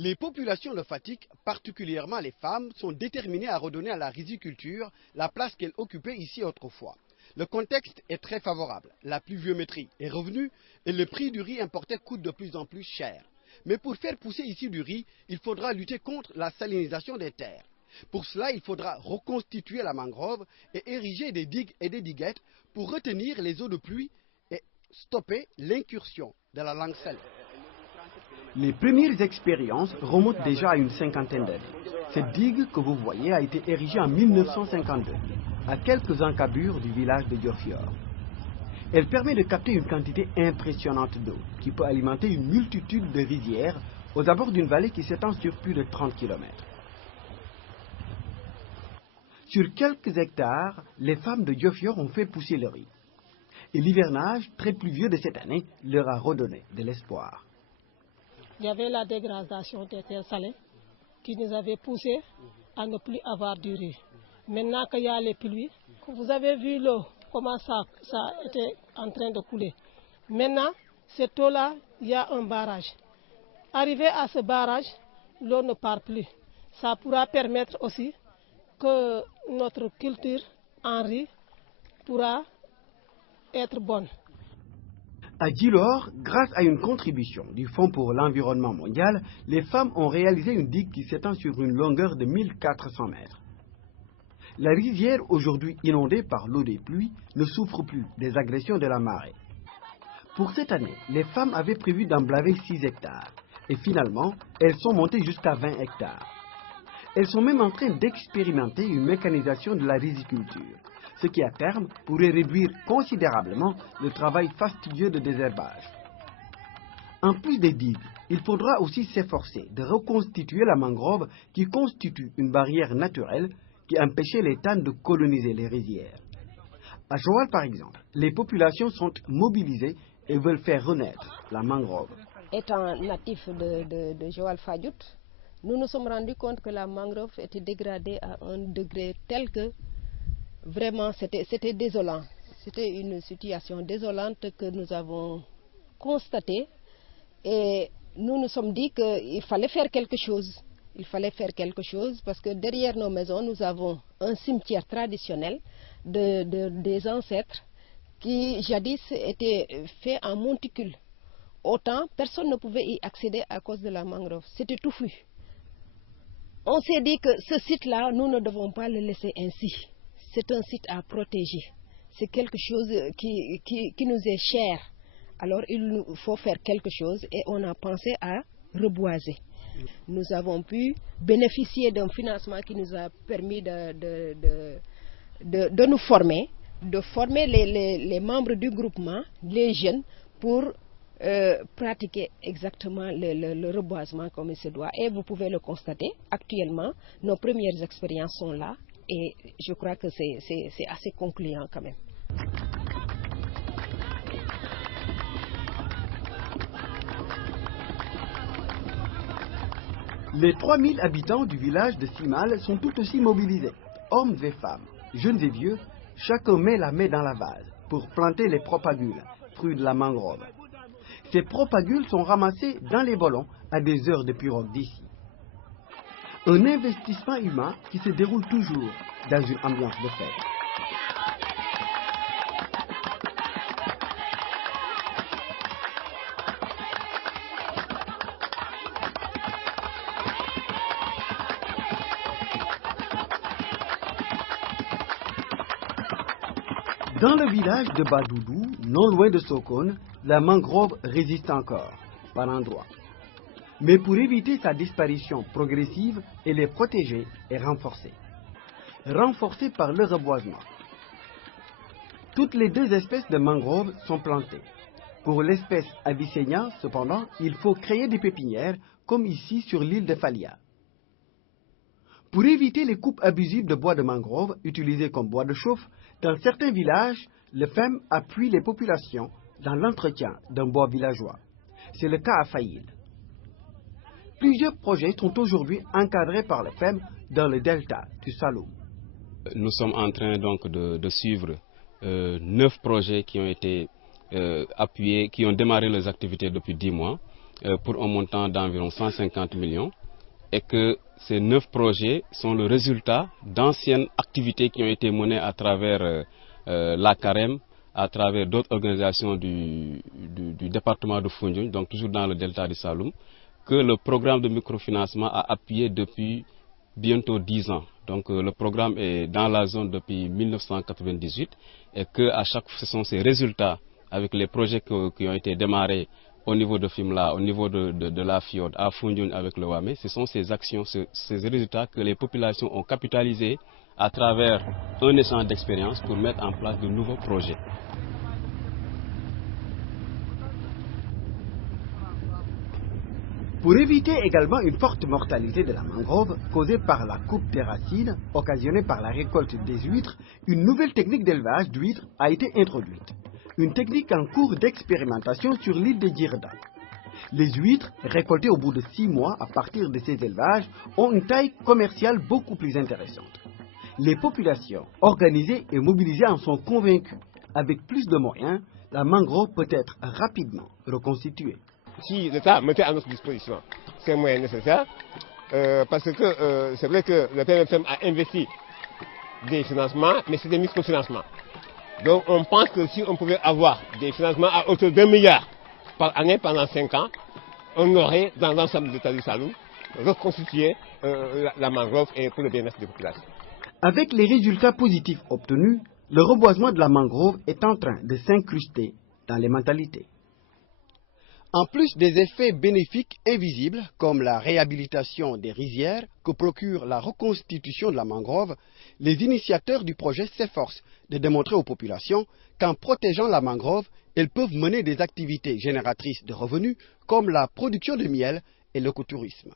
Les populations de Fatick, particulièrement les femmes, sont déterminées à redonner à la riziculture la place qu'elle occupait ici autrefois. Le contexte est très favorable. La pluviométrie est revenue et le prix du riz importé coûte de plus en plus cher. Mais pour faire pousser ici du riz, il faudra lutter contre la salinisation des terres. Pour cela, il faudra reconstituer la mangrove et ériger des digues et des diguettes pour retenir les eaux de pluie et stopper l'incursion de la langue salée. Les premières expériences remontent déjà à une cinquantaine d'années. Cette digue que vous voyez a été érigée en 1952, à quelques encablures du village de Diofior. Elle permet de capter une quantité impressionnante d'eau, qui peut alimenter une multitude de rizières aux abords d'une vallée qui s'étend sur plus de 30 km. Sur quelques hectares, les femmes de Diofior ont fait pousser le riz. Et l'hivernage très pluvieux de cette année leur a redonné de l'espoir. Il y avait la dégradation des terres salées qui nous avait poussé à ne plus avoir du riz. Maintenant qu'il y a les pluies, vous avez vu l'eau, comment ça était en train de couler. Maintenant, cette eau-là, il y a un barrage. Arrivé à ce barrage, l'eau ne part plus. Ça pourra permettre aussi que notre culture en riz pourra être bonne. À Djilor, grâce à une contribution du Fonds pour l'environnement mondial, les femmes ont réalisé une digue qui s'étend sur une longueur de 1400 mètres. La rizière, aujourd'hui inondée par l'eau des pluies, ne souffre plus des agressions de la marée. Pour cette année, les femmes avaient prévu d'emblaver 6 hectares. Et finalement, elles sont montées jusqu'à 20 hectares. Elles sont même en train d'expérimenter une mécanisation de la riziculture, ce qui à terme pourrait réduire considérablement le travail fastidieux de désherbage. En plus des digues, il faudra aussi s'efforcer de reconstituer la mangrove qui constitue une barrière naturelle qui empêchait les tannes de coloniser les rizières. À Joal par exemple, les populations sont mobilisées et veulent faire renaître la mangrove. Étant natif de Joal-Fadiouth, nous nous sommes rendus compte que la mangrove était dégradée à un degré tel que vraiment c'était désolant. C'était une situation désolante que nous avons constatée et nous nous sommes dit qu'il fallait faire quelque chose. Il fallait faire quelque chose parce que derrière nos maisons, nous avons un cimetière traditionnel des ancêtres qui jadis était fait en monticule. Autant, personne ne pouvait y accéder à cause de la mangrove. C'était touffu. On s'est dit que ce site-là, nous ne devons pas le laisser ainsi. C'est un site à protéger. C'est quelque chose qui nous est cher. Alors il nous faut faire quelque chose et on a pensé à reboiser. Nous avons pu bénéficier d'un financement qui nous a permis de nous former, de former les membres du groupement, les jeunes, pour pratiquer exactement le reboisement comme il se doit. Et vous pouvez le constater, actuellement, nos premières expériences sont là et je crois que c'est assez concluant quand même. Les 3000 habitants du village de Simal sont tout aussi mobilisés. Hommes et femmes, jeunes et vieux, chacun met la main dans la vase pour planter les propagules, fruits de la mangrove. Ces propagules sont ramassées dans les ballons à des heures de pirogue d'ici. Un investissement humain qui se déroule toujours dans une ambiance de fête. Dans le village de Badoudou, non loin de Sokone, la mangrove résiste encore, par endroits. Mais pour éviter sa disparition progressive, elle est protégée et renforcée. Renforcée par le reboisement. Toutes les 2 espèces de mangroves sont plantées. Pour l'espèce Avicennia, cependant, il faut créer des pépinières, comme ici sur l'île de Falia. Pour éviter les coupes abusives de bois de mangrove utilisées comme bois de chauffe, dans certains villages, le FEM appuie les populations dans l'entretien d'un bois villageois. C'est le cas à Faïl. Plusieurs projets sont aujourd'hui encadrés par le FEM dans le delta du Saloum. Nous sommes en train donc de suivre 9 projets qui ont été appuyés, qui ont démarré leurs activités depuis 10 mois. pour un montant d'environ 150 millions et que ces 9 projets sont le résultat d'anciennes activités qui ont été menées à travers la CAREM, à travers d'autres organisations du département de Foundiougne, donc toujours dans le delta du Saloum, que le programme de microfinancement a appuyé depuis bientôt 10 ans. Donc le programme est dans la zone depuis 1998 et que à chaque fois ce sont ces résultats avec les projets qui ont été démarrés au niveau de Fimela, au niveau de la FIOD, à Foundiougne avec le WAME, ce sont ces actions, ces résultats que les populations ont capitalisés à travers un échange d'expérience pour mettre en place de nouveaux projets. Pour éviter également une forte mortalité de la mangrove causée par la coupe des racines occasionnée par la récolte des huîtres, une nouvelle technique d'élevage d'huîtres a été introduite. Une technique en cours d'expérimentation sur l'île de Djirda. Les huîtres, récoltées au bout de 6 mois à partir de ces élevages, ont une taille commerciale beaucoup plus intéressante. Les populations organisées et mobilisées en sont convaincues. Avec plus de moyens, la mangrove peut être rapidement reconstituée. Si l'État mettait à notre disposition ces moyens nécessaires, parce que c'est vrai que le PMFM a investi des financements, mais c'est des microfinancements. Donc on pense que si on pouvait avoir des financements à hauteur d'1 milliard par année pendant 5 ans, on aurait dans l'ensemble de l'État du Saloum reconstitué la mangrove et pour le bien-être des populations. Avec les résultats positifs obtenus, le reboisement de la mangrove est en train de s'incruster dans les mentalités. En plus des effets bénéfiques invisibles, comme la réhabilitation des rizières que procure la reconstitution de la mangrove, les initiateurs du projet s'efforcent de démontrer aux populations qu'en protégeant la mangrove, elles peuvent mener des activités génératrices de revenus comme la production de miel et l'écotourisme.